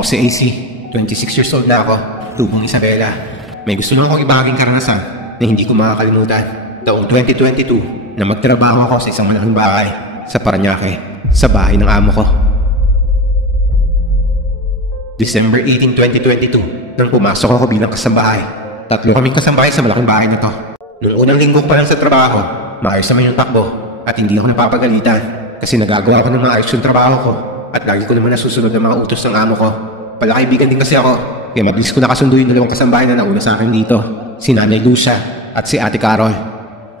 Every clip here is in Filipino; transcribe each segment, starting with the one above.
Ako si AC, 26 years old na ako, tubong Isabela. May gusto lang akong ibahaging karanasan na hindi ko makakalimutan. Taong 2022 na magtrabaho ako sa isang malaking bahay sa Parañaque, sa bahay ng amo ko. December 18, 2022 nang pumasok ako bilang kasambahay. Tatlo kaming kasambahay sa malaking bahay na to. Nung unang linggo pa lang sa trabaho, maayos naman yung takbo at hindi ako napapagalitan kasi nagagawa ko ng maayos yung trabaho ko at lagi ko naman nasusunod ang mga utos ng amo ko. Palakaibigan din kasi ako, kaya mabilis ko nakasundo yung dalawang kasambahay na nauna sa akin dito, si Nanay Lucia at si Ate Carol.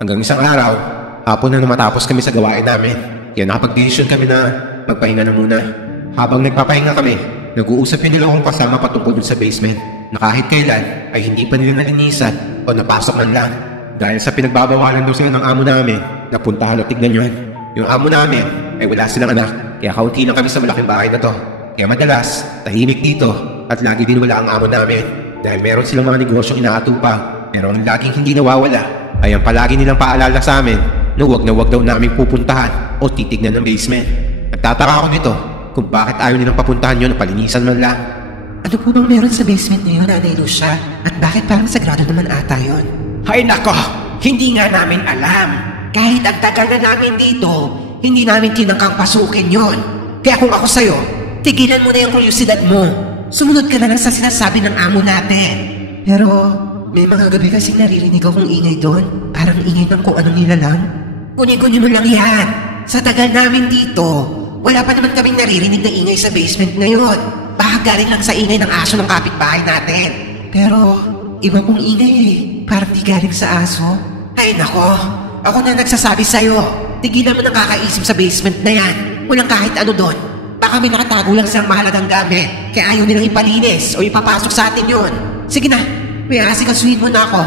Hanggang isang araw, hapon na matapos kami sa gawain namin, kaya nakapag-decision kami na magpahinga na muna. Habang nagpapahinga kami, nag-uusap yung dalawang kasama patungkol dun sa basement na kahit kailan ay hindi pa nila nalinisan o napasok man lang. Dahil sa pinagbabawalan daw sila ng amo namin, napuntahan at tignan yun. Yung amo namin ay wala silang anak, kaya kaunti lang kami sa malaking bahay na to. Kaya madalas, tahimik dito at lagi din wala ang amo namin dahil meron silang mga negosyong inaatupang. Pero ang laging hindi nawawala ay ang palagi nilang paalala sa amin na wag daw namin pupuntahan o titignan ng basement. Nagtataka ako nito kung bakit ayaw nilang papuntahan yun o palinisan man lang. Ano po bang meron sa basement na yun, Nanay Lucia? At bakit parang sagrado naman ata yun? Hay nako, hindi nga namin alam. Kahit ang tagal na namin dito, hindi namin tinangkang pasukin yon. Kaya kung ako sa'yo, tigilan mo na yung kuryosidad mo. Sumunod ka na lang sa sinasabi ng amo natin. Pero may mga gabi kasi naririnig akong ingay doon. Parang ingay ng kung anong nilalang. Kuni-kuni mo lang yan. Sa tagal namin dito, wala pa naman kaming naririnig na ingay sa basement ngayon. Baka galing lang sa ingay ng aso ng kapitbahay natin. Pero iba pong ingay eh. Parang di galing sa aso. Ay nako, ako na nagsasabi sa'yo. Tigilan mo ng kakaisip sa basement na yan. Walang kahit ano doon. Baka may nakatago lang silang mahalagang gamit. Kaya ayaw nilang ipalinis o ipapasok sa atin yun. Sige na, may asikasuhin mo na ako.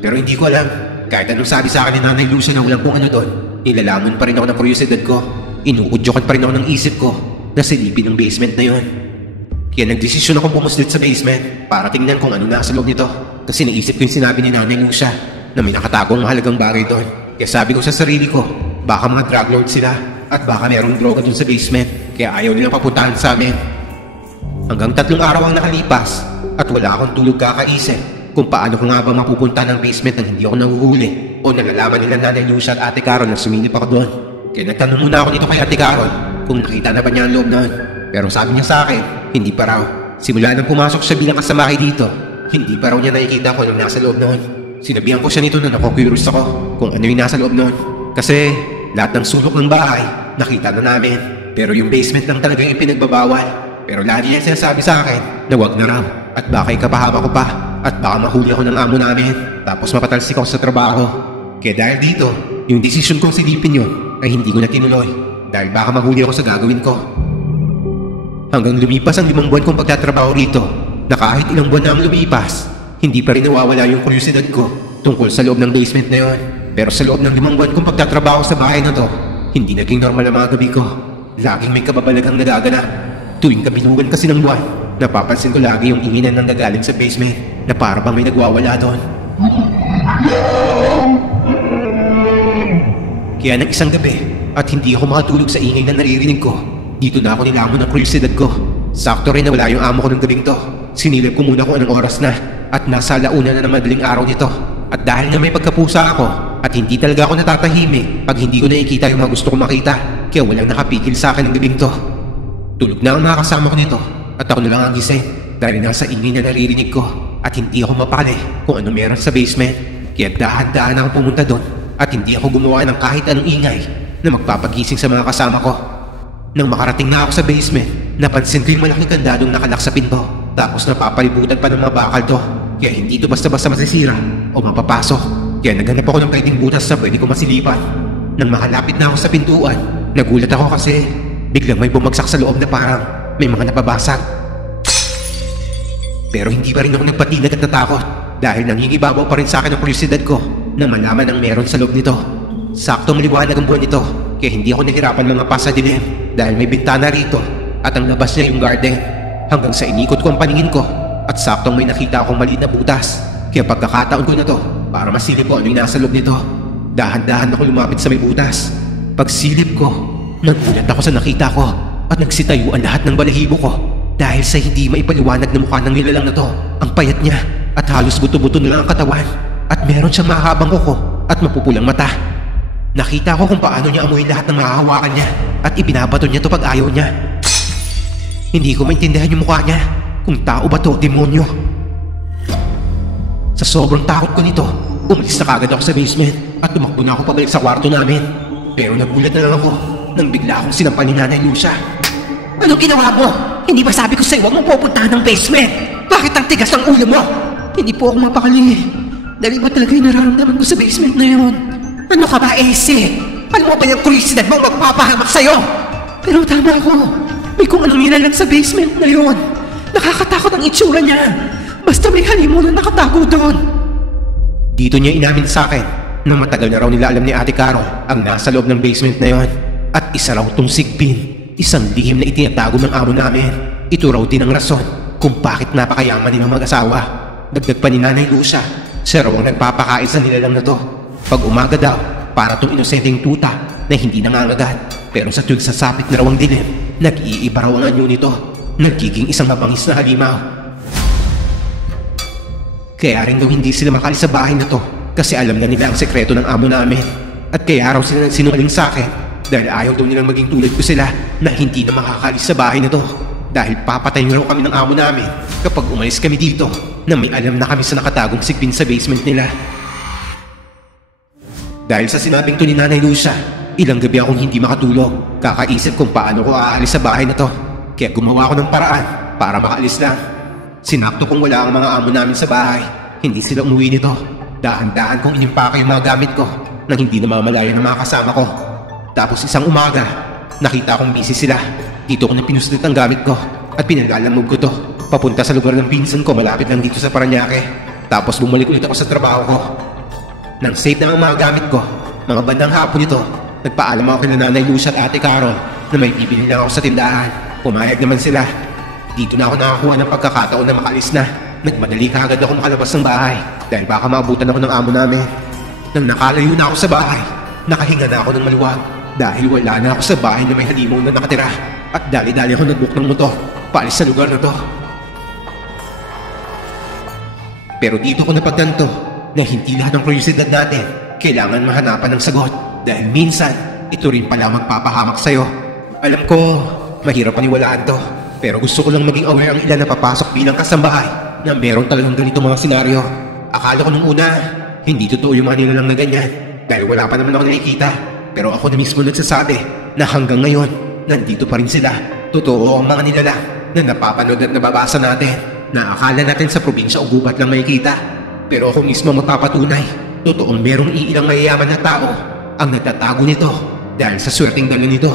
Pero hindi ko alam. Kahit anong sabi sa akin ni Nanay Lucia na walang kung ano doon, nilalamon pa rin ako ng kuryosidad ko. Inuudyokan pa rin ako ng isip ko na silipin ng basement na yun. Kaya nagdesisyon akong pumuslit sa basement para tingnan kung ano nasa loob nito. Kasi naisip ko yung sinabi ni Nanay Lucia na may nakatagong mahalagang bagay doon. Kaya sabi ko sa sarili ko, baka mga drug lord sila at baka mayroong droga doon sa basement. Kaya ayaw nilang papuntahan sa amin. Hanggang 3 araw ang nakalipas at wala akong tulog kakaisip kung paano ko nga ba mapupunta ng basement nang hindi ako nahuhuli o nalalaman nila Nanay Lucia at Ate Carol na sumilip ako doon. Kaya nagtanong muna ako dito kay Ate Carol kung nakita na ba niya ang loob noon. Pero sabi niya sa akin, hindi pa raw. Simula nang pumasok siya bilang kasamahay dito, hindi pa raw niya nakikita ko nang nasa loob noon. Sinabihan ko siya nito na naku-curious ako kung ano yung nasa loob noon. Kasi lahat ng sulok ng bahay, nakita na namin. Pero yung basement lang talaga yung pinagbabawal. Pero lagi niya sinasabi sa akin na wag na raw at baka ikapahama ko pa at baka mahuli ako ng amo namin tapos mapatalsik ako sa trabaho. Kaya dahil dito, yung desisyon kong silipin yun ay hindi ko na tinuloy dahil baka mahuli ako sa gagawin ko. Hanggang lumipas ang 5 buwan kong pagtatrabaho rito na kahit ilang buwan na ang lumipas, hindi pa rin nawawala yung kuryosidad ko tungkol sa loob ng basement na yun. Pero sa loob ng 5 buwan kong pagtatrabaho sa bahay na to, hindi naging normal ang mga gabi ko. Laging may kababalagang nagaganap. Tuwing kabilugan kasi ng buwan, napapansin ko lagi yung ingay na nanggagaling sa basement na para bang may nagwawala doon. Kaya ng isang gabi at hindi ako makatulog sa ingay na naririnig ko, dito na ako nilamon ng kuryosidad ko. Sakto rin na wala yung amo ko ng gabing to. Sinilip ko muna kung anong oras na at nasa alauna na ng madaling araw nito. At dahil na may pagkapusa ako at hindi talaga ako natatahimik pag hindi ko nakikita yung mga gusto kong makita, kaya walang nakapigil sa akin ng gabing to. Tulog na ang mga kasama ko nito at ako na lang ang gising dahil nasa ingay na naririnig ko at hindi ako mapakali kung ano meron sa basement. Kaya dahan-dahan ako pumunta doon at hindi ako gumawa ng kahit anong ingay na magpapagising sa mga kasama ko. Nang makarating na ako sa basement, napansin ko yung malaking kandadong nakalak sa pinto. Tapos napapalibutan pa ng mga bakal to. Kaya hindi ito basta-basta masisira o mapapasok. Kaya naghanap ako ng pwedeng butas na pwede ko masilipan. Nang makalapit na ako sa pintuan, nagulat ako kasi biglang may bumagsak sa loob na parang may mga nababasag. Pero hindi pa rin ako nagpatinag at natakot dahil nangingibabaw pa rin sa akin ang kuryosidad ko na malaman ang meron sa loob nito. Saktong maliwanag ang buwan nito kaya hindi ako nahirapan mga pasadilim dahil may bintana rito at ang labas niya yung garden. Hanggang sa inikot ko ang paningin ko at saktong may nakita akong maliit na butas. Kaya pagkakataon ko na to para masilip ko ano yung nasa loob nito. Dahan-dahan ako lumapit sa may butas. Pagsilip ko, nagulat ako sa nakita ko at nagsitayo ang lahat ng balahibo ko. Dahil sa hindi maipaliwanag na mukha ng nilalang na to, ang payat niya at halos buto-buto na lang ang katawan. At meron siyang mahabang kuko at mapupulang mata. Nakita ko kung paano niya amuhin lahat ng mahahawakan niya at ibinabato niya to pag ayaw niya. Hindi ko maintindihan yung mukha niya, kung tao ba to o demonyo. Sa sobrang takot ko nito, umalis na kagad ako sa basement at tumakbo na ako pabalik sa kwarto namin. Pero nagulat na lang ako nang bigla akong sinampal ni Nanay Lucia. Anong ginawa mo? Hindi ba sabi ko sa'yo huwag mong pupuntahan ng basement? Bakit ang tigas ng ulo mo? Hindi po ako mapakali. Dahil ba talaga yung nararamdaman ko sa basement na yun? Ano ka ba, Ese? Alam mo ba yung kurisidad mong magpapahamak sa'yo? Pero tama ako. May kung anong nilalang sa basement na yun. Nakakatakot ang itsura niya. Basta may halimunan nakatago doon. Dito niya inamin sa akin na matagal na raw nila alam ni Ate Carol ang nasa loob ng basement na yon. At isa raw itong sigbin, isang lihim na itinatago ng amo namin. Ito raw din ang rason kung bakit napakayaman nilang mag-asawa. Dagdag pa ni Nanay Lucia, siya raw ang nagpapakain sa nilalang na to. Pag umaga daw, para itong inosenteng tuta na hindi nangangagat. Pero sa tuwing sasapit na raw ang dilim, nag-iiba raw ang anyo nito. Nagiging isang mabangis na halimaw. Kaya rin daw hindi sila makalis sa bahay na to kasi alam na nila ang sekreto ng amo namin. At kaya raw sila nagsinungaling sa akin dahil ayaw daw nilang maging tulad ko sila na hindi na makakalis sa bahay na to. Dahil papatayin raw kami ng amo namin kapag umalis kami dito na may alam na kami sa nakatagong sigbin sa basement nila. Dahil sa sinabing to ni Nanay Lucia, ilang gabi akong hindi makatulog. Kakaisip kung paano ko aalis sa bahay na to. Kaya gumawa ako ng paraan para makaalis lang. Sinakto kong wala ang mga amo namin sa bahay. Hindi sila umuwi nito. Dahan-dahan kong inimpaka yung mga gamit ko nang hindi namamalaya ng mga kasama ko. Tapos isang umaga, nakita kong busy sila. Dito ko na pinuslit ang gamit ko at pinalalamog ko to papunta sa lugar ng pinsan ko malapit lang dito sa Parañaque. Tapos bumalik ulit ako sa trabaho ko. Nang safe na ang mga gamit ko, mga bandang hapon nito, nagpaalam ako kay Nanay Lucia at Ate Carol na may bibili lang ako sa tindahan. Pumayag naman sila. Dito na ako nakakuha ng pagkakataon na makalis na. Nagmadali kaagad ako makalabas ng bahay dahil baka maabutan ako ng amo namin. Nang nakalayo na ako sa bahay, nakahinga na ako ng maluwag dahil wala na ako sa bahay na may halimaw na nakatira. At dali-dali ako nag-book ng motor paalis sa lugar na to. Pero dito ko napagtanto na hindi lahat ng kuryosidad natin kailangan mahanapan ng sagot dahil minsan ito rin pala magpapahamak sa'yo. Alam ko, mahirap paniwalaan to. Pero gusto ko lang maging aware ang ilan na papasok bilang kasambahay na meron talagang ganito mga senaryo. Akala ko nung una, hindi totoo yung mga nilalang na ganyan dahil wala pa naman ako nakikita. Pero ako na mismo nagsasabi na hanggang ngayon, nandito pa rin sila. Totoo ang mga nilalang na napapanood at nababasa natin na akala natin sa probinsya o gubat lang makikita. Pero ako mismo magpapatunay, totoong merong iilang mayayaman na tao ang nagtatago nito dahil sa swerteng dala nito.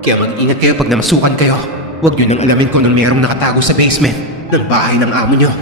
Kaya mag-ingat kayo pag namasukan kayo. Huwag nyo nang alamin kung nang merong nakatago sa basement ng bahay ng amo nyo.